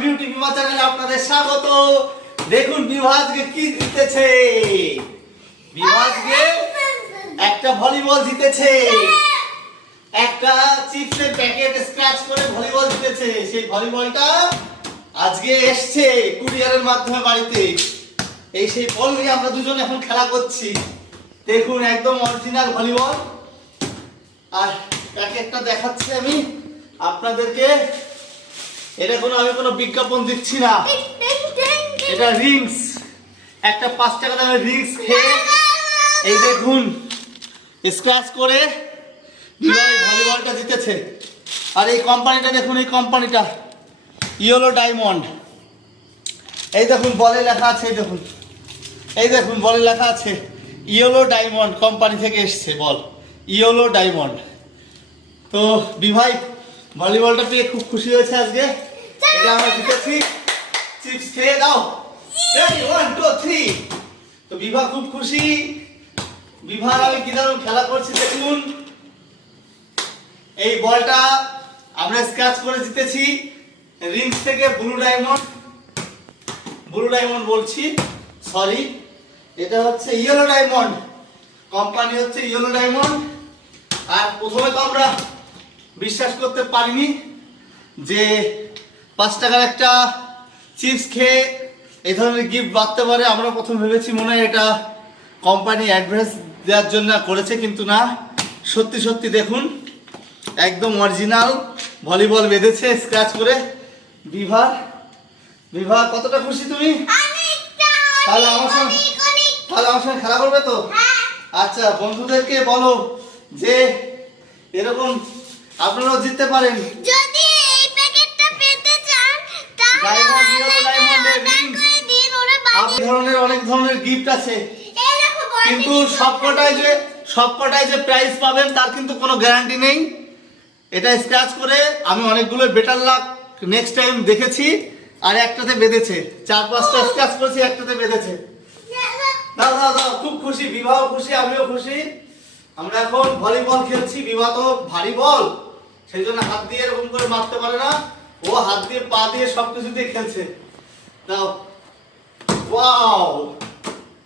Beauty বিমা চ্যানেলে আপনাদের স্বাগত। দেখুন, বিভাজকে কি জিতেছে? বিভাজকে একটা ভলিবল জিতেছে। একটা চিপসের প্যাকেট স্ক্র্যাচ করে ভলিবল জিতেছে। সেই ভলিবলটা আজকে এসছে কুরিয়ারের মাধ্যমে বাড়িতে। এই সেই বল নিয়ে আমরা দুজন এখন খেলা করছি। দেখুন, একদম অরিজিনাল ভলিবল। আর প্যাকেটটা দেখাচ্ছি আমি আপনাদেরকে। এটা কোনো আমি কোনো বিজ্ঞাপন দিচ্ছি না। এটা রিংস একটা পাঁচ টাকা দামের রিংস খেয়ে এই দেখুন স্ক্র্যাচ করে বিজয় ভলিবলটা জিতেছে। আর এই কোম্পানিটা দেখুন, এই কোম্পানিটা ইয়েলো ডায়মন্ড এই দেখুন, বলে লেখা আছে, এই দেখুন। এই দেখুন, বলে লেখা আছে ইয়েলো ডায়মন্ড কোম্পানি থেকে এসছে, বল। ইয়েলো ডায়মন্ড তো বিভাই ভলিবলটা পেয়ে খুব খুশি হয়েছে আজকে। এটা আমরা জিতেছি। চিপস খেয়ে দাও। ওয়ান টু থ্রি তো বিভা খুব খুশি। বিভার আমি কি দারুণ খেলা করছি দেখুন। এই বলটা আমরা স্ক্র্যাচ করে জিতেছি। রিংস থেকে ব্লু ডায়মন্ড ব্লু ডায়মন্ড বলছি। সরি এটা হচ্ছে ইয়েলো ডায়মন্ড কোম্পানি হচ্ছে ইয়েলো ডায়মন্ড আর প্রথমে তো আমরা বিশ্বাস করতে পারিনি যে পাঁচ টাকার একটা চিপস খেয়ে এই ধরনের গিফট বাড়তে পারে। আমরা প্রথম ভেবেছি মনে হয় এটা কোম্পানি অ্যাডভান্স দেওয়ার জন্য করেছে কিন্তু না। সত্যি সত্যি দেখুন একদম অরিজিনাল ভলিবল বেঁধেছে স্ক্র্যাচ করে। বিভা বিভা কতটা খুশি তুমি? তাহলে আমার সঙ্গে তাহলে আমার সঙ্গে খেলা করবে তো? আচ্ছা বন্ধুদেরকে বলো যে এরকম আপনারাও জিততে পারেন। যদি এই প্যাকেটটা পেতে চান এই ধরনের অনেক ধরনের গিফট আছে। এই দেখো কিন্তু সবকটায় যে সবকটায় যে প্রাইস পাবেন তার কিন্তু কোনো গ্যারান্টি নেই। এটা স্ক্র্যাচ করে আমি অনেকগুলো বেটার লাক নেক্সট টাইম দেখেছি আর একটাতে বেঁধেছে। চার পাঁচটা স্ক্র্যাচ করেছি একটাতে বেঁধেছে। দাও দাও দাও খুব খুশি বিবাহ খুশি আমিও খুশি। আমরা এখন ভলিবল খেলছি বিবাহ তো ভারী বল সেই জন্য হাত দিয়ে এরকম করে মারতে পারে না। ও হাত দিয়ে পা দিয়ে সব কিছু দিয়ে খেলছে। দাও ওয়াও।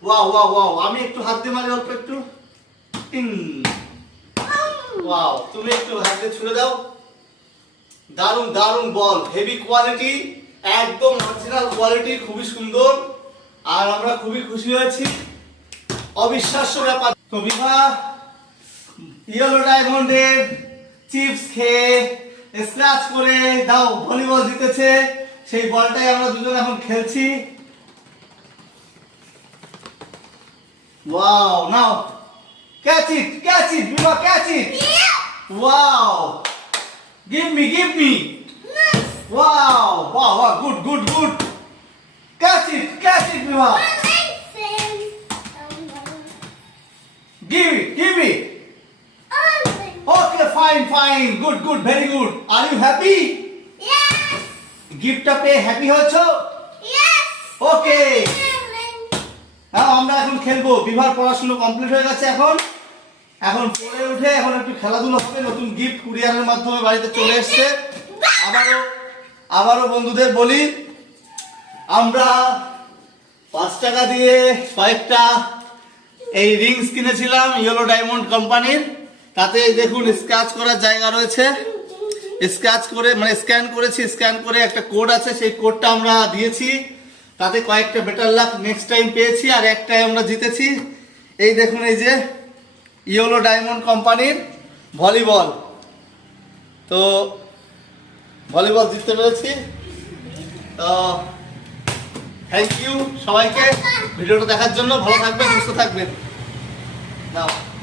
ওয়াও ওয়াও আমি একটু হাত দিয়ে মারি, অল্প একটু। ওয়াও। তুমি একটু হাত দিয়ে ছুড়ে দাও। দারুণ দারুণ বল। হেভি কোয়ালিটি একদম অরিজিনাল কোয়ালিটি খুবই সুন্দর। আর আমরা খুবই খুশি হয়েছি। অবিশ্বাস্য ব্যাপার। তো বিভা ইয়েলো ডায়মন্ডের চিপস খেয়ে স্ক্র্যাচ করে দাও ভলিবল জিতেছে। সেই বলটাই আমরা দুজন এখন খেলছি। Wow now catch it catch it Bibha catch it wow give me give me wow wow wow good good good catch it catch it Bibha give it fine fine. Good good very good. Are you happy? গিফটটা পেয়ে happy হয়েছো? ওকে হ্যাঁ আমরা এখন খেলব। বিভার পড়াশুনো complete হয়ে গেছে এখন। এখন পড়ে উঠে এখন একটু খেলাধুলো হবে। নতুন গিফট কুরিয়ারের মাধ্যমে বাড়িতে চলে এসছে। আবারও আবারও বন্ধুদের বলি আমরা পাঁচ টাকা দিয়ে কয়েকটা এই রিংস কিনেছিলাম ইয়েলো ডায়মন্ড কোম্পানির তাতে দেখুন স্ক্র্যাচ করার জায়গা রয়েছে। স্ক্র্যাচ করে মানে স্ক্যান করেছি স্ক্যান করে একটা কোড আছে, সেই কোডটা আমরা দিয়েছি। তাতে কয়েকটা বেটার লাক নেক্সট টাইম পেয়েছি, আর একটাই আমরা জিতেছি। এই দেখুন, এই যে ইয়েলো ডায়মন্ড কোম্পানির ভলিবল তো ভলিবল জিততে পেরেছি। তো থ্যাংক ইউ সবাইকে। ভিডিওটা দেখার জন্য ভালো থাকবেন, সুস্থ থাকবেন। নাও।